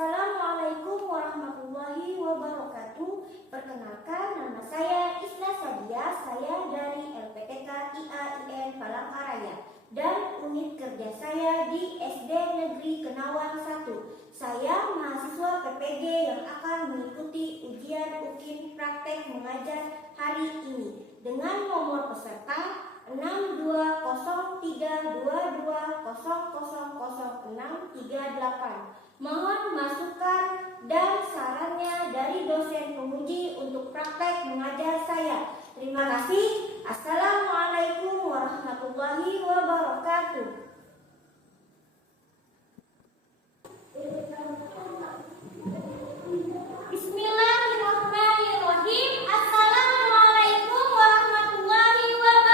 Assalamualaikum warahmatullahi wabarakatuh. Perkenalkan, nama saya Isna Sadia. Saya dari LPTK IAIN Palangkaraya dan unit kerja saya di SD Negeri Kenawan 1. Saya mahasiswa PPG yang akan mengikuti ujian UKIN praktek mengajar hari ini dengan nomor peserta 620322000638. Mohon masukan dan sarannya dari dosen penguji untuk praktek mengajar saya. Terima kasih. Assalamualaikum warahmatullahi wabarakatuh. Bismillahirrahmanirrahim. Assalamualaikum warahmatullahi wabarakatuh.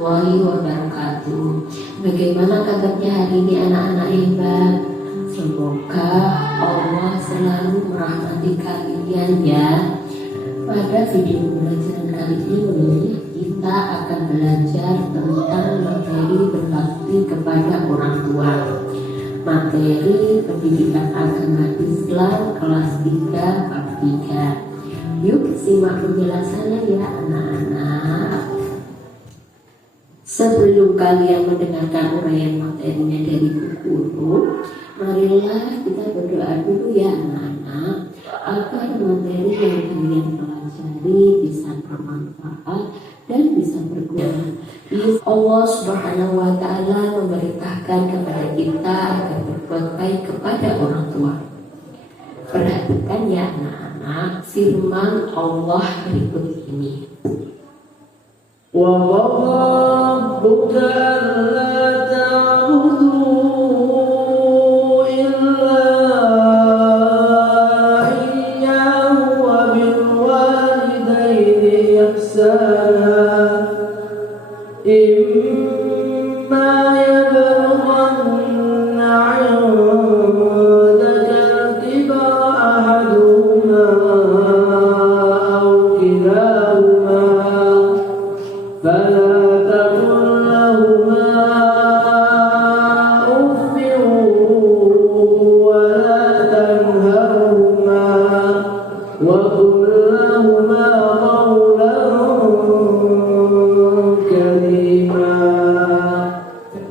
warahmatullahi wabarakatuh. Bagaimana kabarnya hari ini anak-anak hebat? Semoga Allah selalu merahmati kalian ya. Pada video pembelajaran kali ini kita akan belajar tentang materi berbakti kepada orang tua. Materi pendidikan agama Islam kelas 3 bab 3. Yuk simak penjelasannya ya anak-anak. Sebelum kalian mendengarkan uraian materinya dari Bu Guru, marilah kita berdoa dulu ya anak-anak, agar materi yang kalian pelajari bisa bermanfaat dan bisa berguna. Allah Subhanahu wa Ta'ala memerintahkan kepada kita agar berbuat baik kepada orang tua. Perhatikan ya anak-anak firman Allah berikut ini. Wa rabbuka alla ta'budu illa iyyahu wa bil walidayni ihsana imma yablughanna 'indaka al-kibara ahaduhuma aw kilahuma fala taqul lahuma uffin wa la tanharhuma wa qul lahuma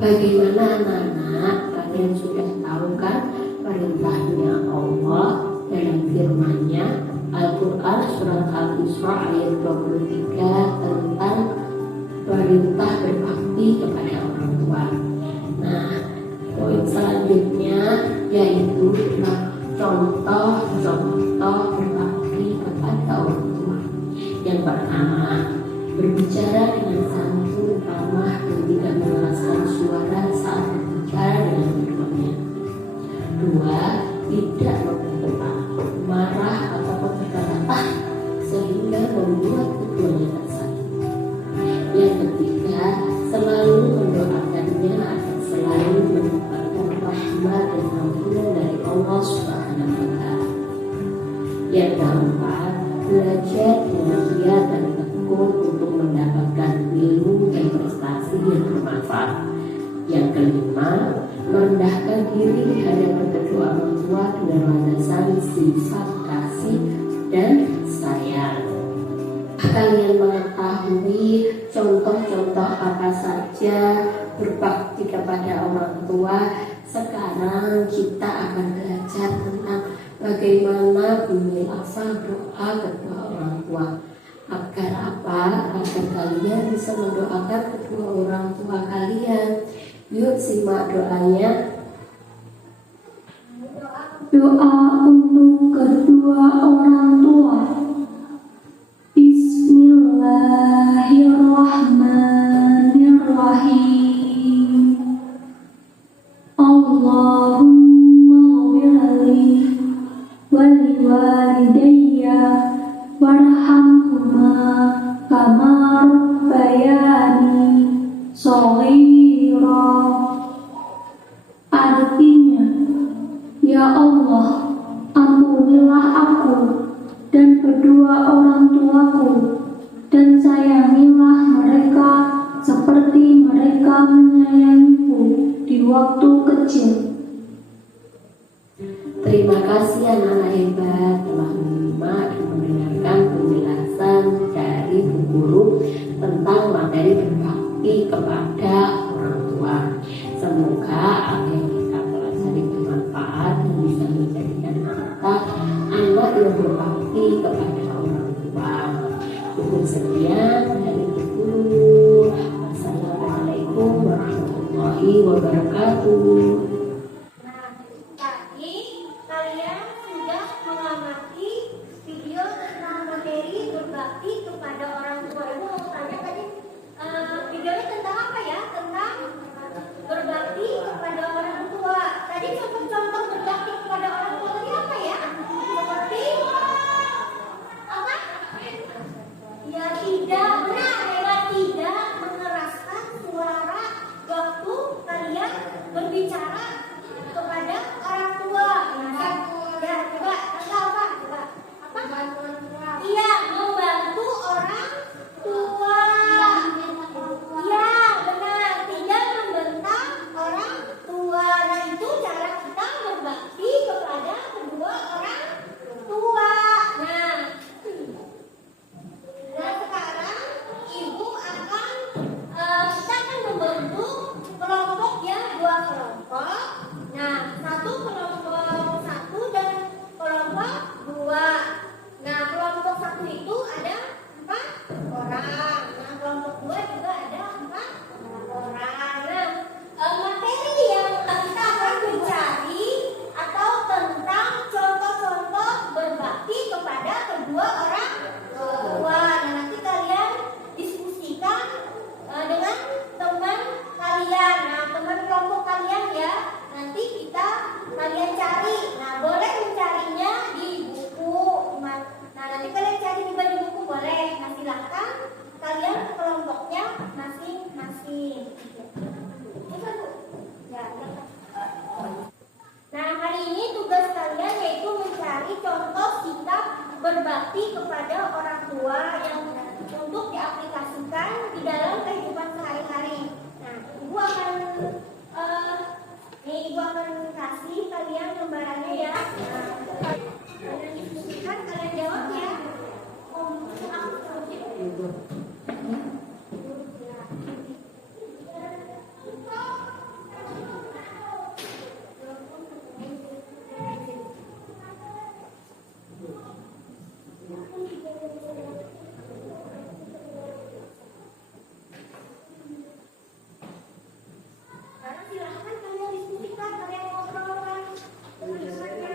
Bagaimana anak-anak, kalian sudah tahu kan perintahnya Allah dalam firman-Nya Al-Quran surat Al-Isra ayat 23 tentang perintah berbakti kepada orang tua. Nah, poin selanjutnya yaitu contoh-contoh berbakti kepada orang tua. Yang pertama, berbicara dengan santun, ramah, dan tidak mengeraskan suara saat berbicara dengan keduanya. Dua, tidak membentak, marah ataupun berkata sehingga membuat keduanya tersakit. Yang ketiga, selalu mendoakannya agar selalu mendapatkan rahmat dan ampunan dari Allah Subhanahu wa Ta'ala. Yang keempat, belajar dengan giat dan tekun untuk mendapatkan ilmu dan prestasi yang bermanfaat. Yang kelima, merendahkan diri di hadapan kedua orang tua dengan landasan sifat kasih dan sayang. Kalian mengetahui contoh-contoh apa saja berbakti kepada orang tua. Sekarang kita akan belajar tentang bagaimana bunyi lafaz doa kedua orang tua. Agar apa? Agar kalian bisa mendoakan kedua orang tua kalian. Yuk simak doanya. Doa untuk kedua orang tua. Bismillahirrahmanirrahim. Allahumma ghfirli wa liwalidayya warhamhuma kama rabbayani shaghira. Artinya, ya Allah, ampunilah aku dan kedua orang tuaku, dan sayangilah mereka seperti mereka menyayangiku di waktu kecil. Terima kasih anak-anak hebat telah menyimak dan mendengarkan penjelasan dari Bu Guru tentang materi berbakti kepada orang tua. Semoga apa yang kita pelajari bermanfaat dan bisa menjadikan anak yang berbakti kepada orang tua. Cukup sekian dari Bu Guru. Wassalamualaikum warahmatullahi wabarakatuh. Kalian sudah mengamati video tentang materi berbakti kepada orang tua. Ibu mau tanya tadi videonya tentang apa ya? Tentang berbakti kepada orang tua. Tadi contoh-contoh berbakti kepada orang tua tadi apa ya? Seperti apa? Ya tidak benar, ya tidak mengeraskan tua yang untuk diaplikasikan di dalam kehidupan sehari-hari. Nah, ibu akan kasih kalian gambarannya ya. Nah, kalian diskusikan, kalian jawab ya. Silahkan kalian diskusikan, kalian ngobrolkan teman-temannya.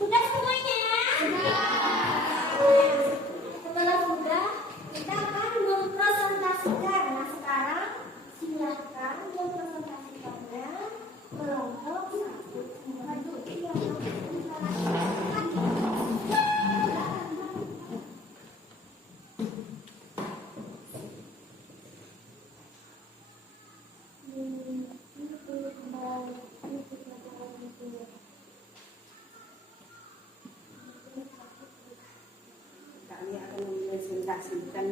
Sudah semuanya? Setelah sudah, kita akan mempresentasikan. Nah, sekarang silakan mempresentasikannya kelompok 1. Kami akan mempresentasikan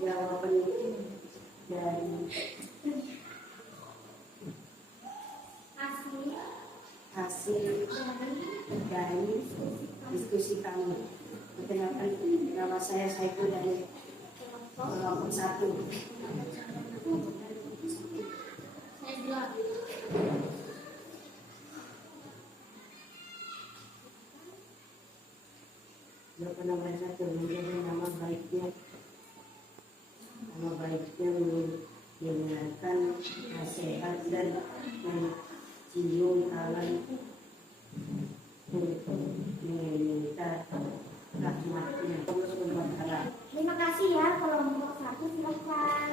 jawaban dari hasil dari diskusi kami. Perkenalkan, nama saya Saiful dari kelompok 1. Jawaban nomor 1 menjadi nama baiknya mendengarkan nasihat dan mencium tangan untuk meminta rahmatnya. Terima kasih ya kelompok 1, silakan.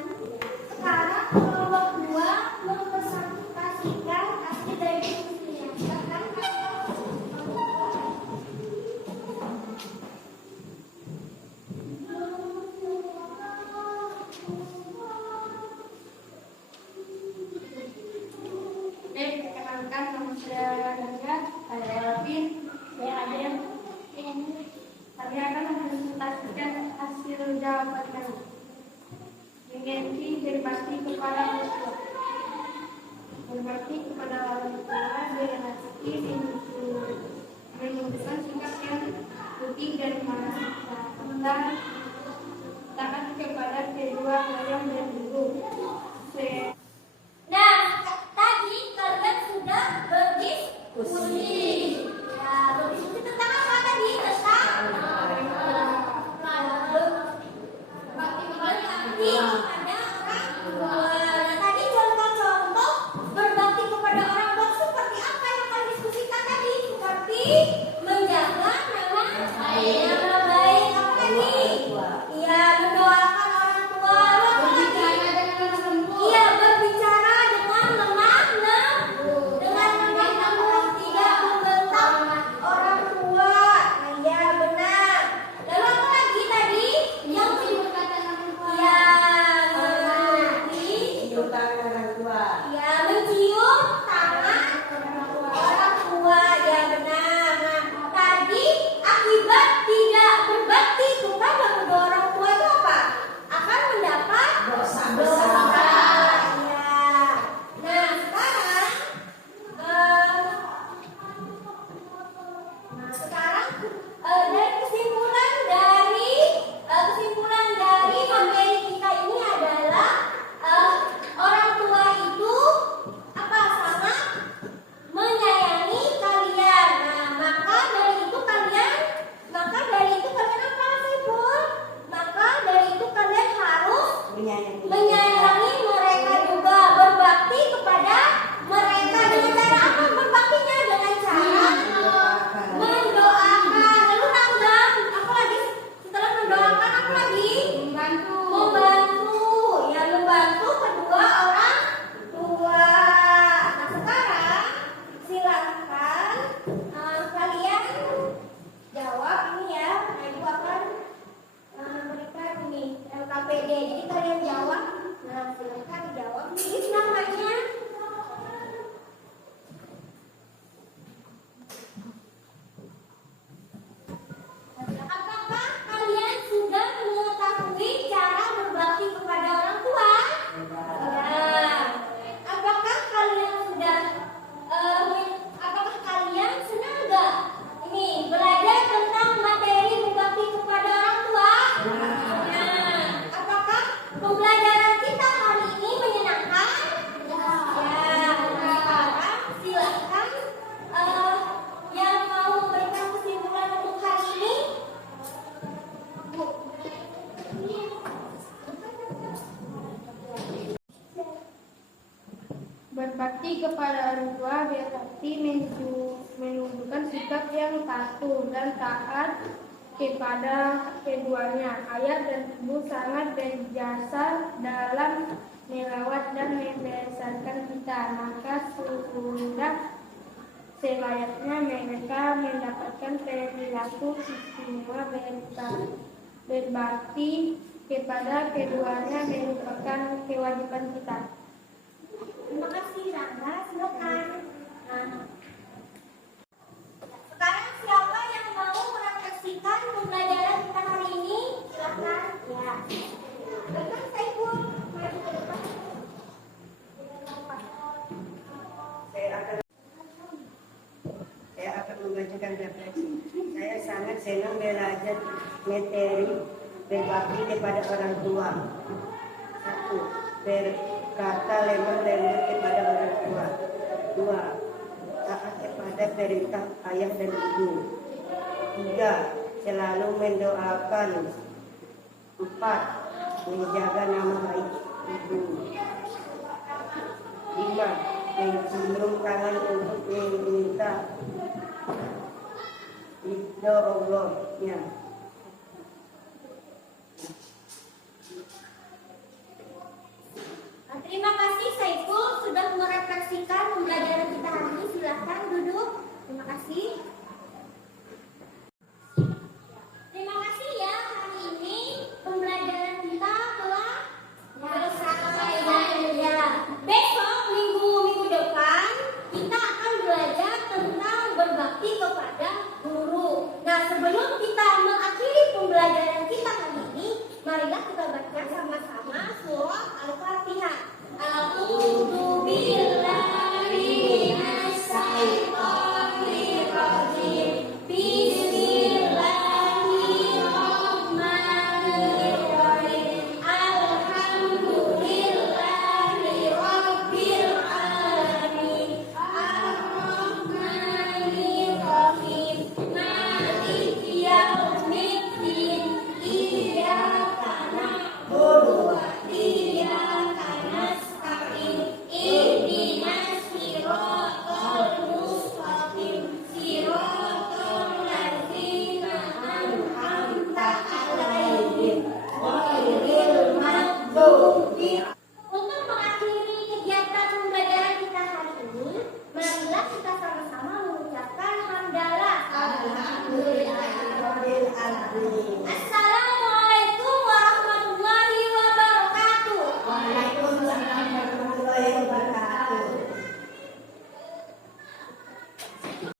Sekarang kelompok 2 mempresentasikan hasil dari diskusinya. Silakan. Perkenalkan, nama saya Nadia, saya Elvin, saya Adem. Kami akan mempresentasikan hasil jawaban kami. Mengenai berbakti kepada orang tua. Berbakti kepada orang tua dengan hati menunjukkan sikap yang putih dan marah. Taat kepada kedua ayah dan ibu. Nah, tadi kalian Berbakti kepada orang tua berarti menunjukkan sikap yang patuh dan taat kepada keduanya. Ayah dan ibu sangat berjasa dalam merawat dan membesarkan kita, maka sudah selayaknya mereka mendapatkan perilaku istimewa. Berbakti kepada keduanya merupakan kewajiban kita. Terima kasih Rangga, silakan. Nah, sekarang siapa yang mau merefleksikan pembelajaran kita hari ini? Silakan. Ya. Silakan Saiful. Maju ke depan. Saya akan membacakan refleksi. Saya sangat senang belajar materi berbakti kepada orang tua. 1. Berkata lemah lembut kepada orang tua. 2. Taat kepada perintah ayah dan ibu. 3. Selalu mendoakan. 4. Menjaga nama baik ibu. 5. Mencium tangan untuk meminta ridho Allah.